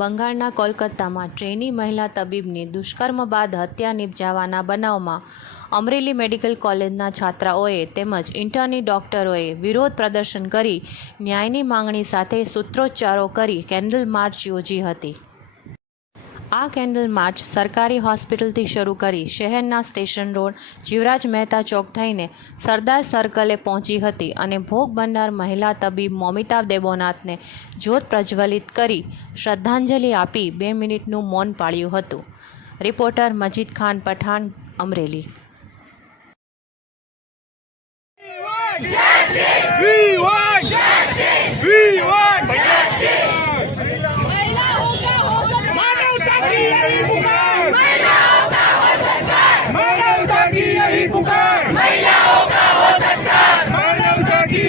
બંગાળના કોલકાતામાં ટ્રેની મહિલા તબીબની દુષ્કર્મ બાદ હત્યા નિપજાવાના બનાવમાં અમરેલી મેડિકલ કોલેજના છાત્રાઓએ તેમજ ઇન્ટર્ની ડોક્ટરોએ વિરોધ પ્રદર્શન કરી ન્યાયની માંગણી સાથે સૂત્રોચ્ચારો કરી કેન્ડલ માર્ચ યોજી હતી. આ કેન્ડલ માર્ચ સરકારી હોસ્પિટલથી શરૂ કરી શહેરના સ્ટેશન રોડ જીવરાજ મહેતા ચોક થઈને સરદાર સર્કલે પહોંચી હતી અને ભોગ બનનાર મહિલા તબીબ મોમિતા દેબોનાથને જ્યોત પ્રજ્વલિત કરી શ્રદ્ધાંજલિ આપી બે મિનિટનું મૌન પાળ્યું હતું. Reporter Majid Khan Pathan, Amreli.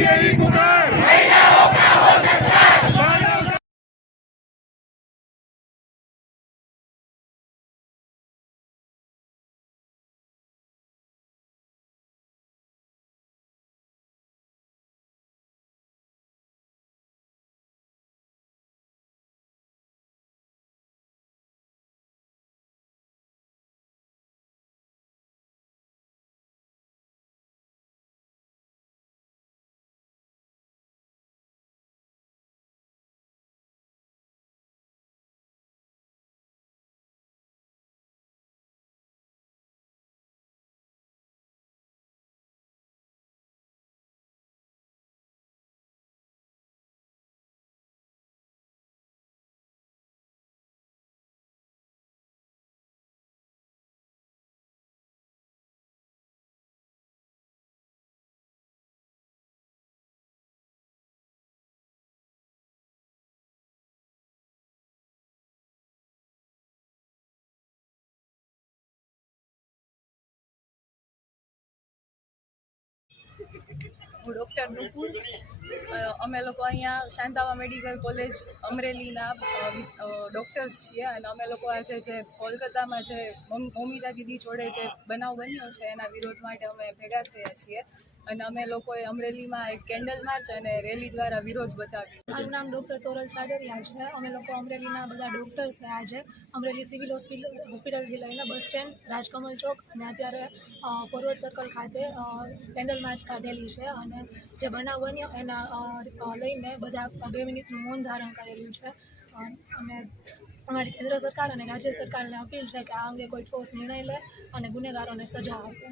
e Igumé! હું ડૉક્ટર નુપુર અમે લોકો અહીંયા શાંતાવા મેડિકલ કોલેજ અમરેલીના ડૉક્ટર્સ છીએ અને અમે લોકો આજે જે કોલકાતામાં જે મોમ- મોમિતા દીદી જોડે જે બનાવ બન્યો છે એના વિરોધ માટે અમે ભેગા થયા છીએ. અને અમે લોકોએ અમરેલીમાં એક કેન્ડલ માર્ચ અને રેલી દ્વારા વિરોધ બતાવ્યો. મારું નામ ડૉક્ટર તોરલ સાડરિયા છે. અમે લોકો અમરેલીના બધા ડૉક્ટર છે આજે. અમરેલી સિવિલ હોસ્પિટલ, હોસ્પિટલથી લઈને બસ સ્ટેન્ડ, રાજકમલ ચોક અને અત્યારે ફોરવર્ડ સર્કલ ખાતે કેન્ડલ માર્ચ કાઢેલી છે અને જે બનાવ બન્યો એના લઈને બધા બે મિનિટનું મૌન ધારણ કરેલું છે. અને અમારી કેન્દ્ર સરકાર અને રાજ્ય સરકારને અપીલ છે કે આ અંગે કોઈ ઠોસ નિર્ણય લે અને ગુનેગારોને સજા આપે.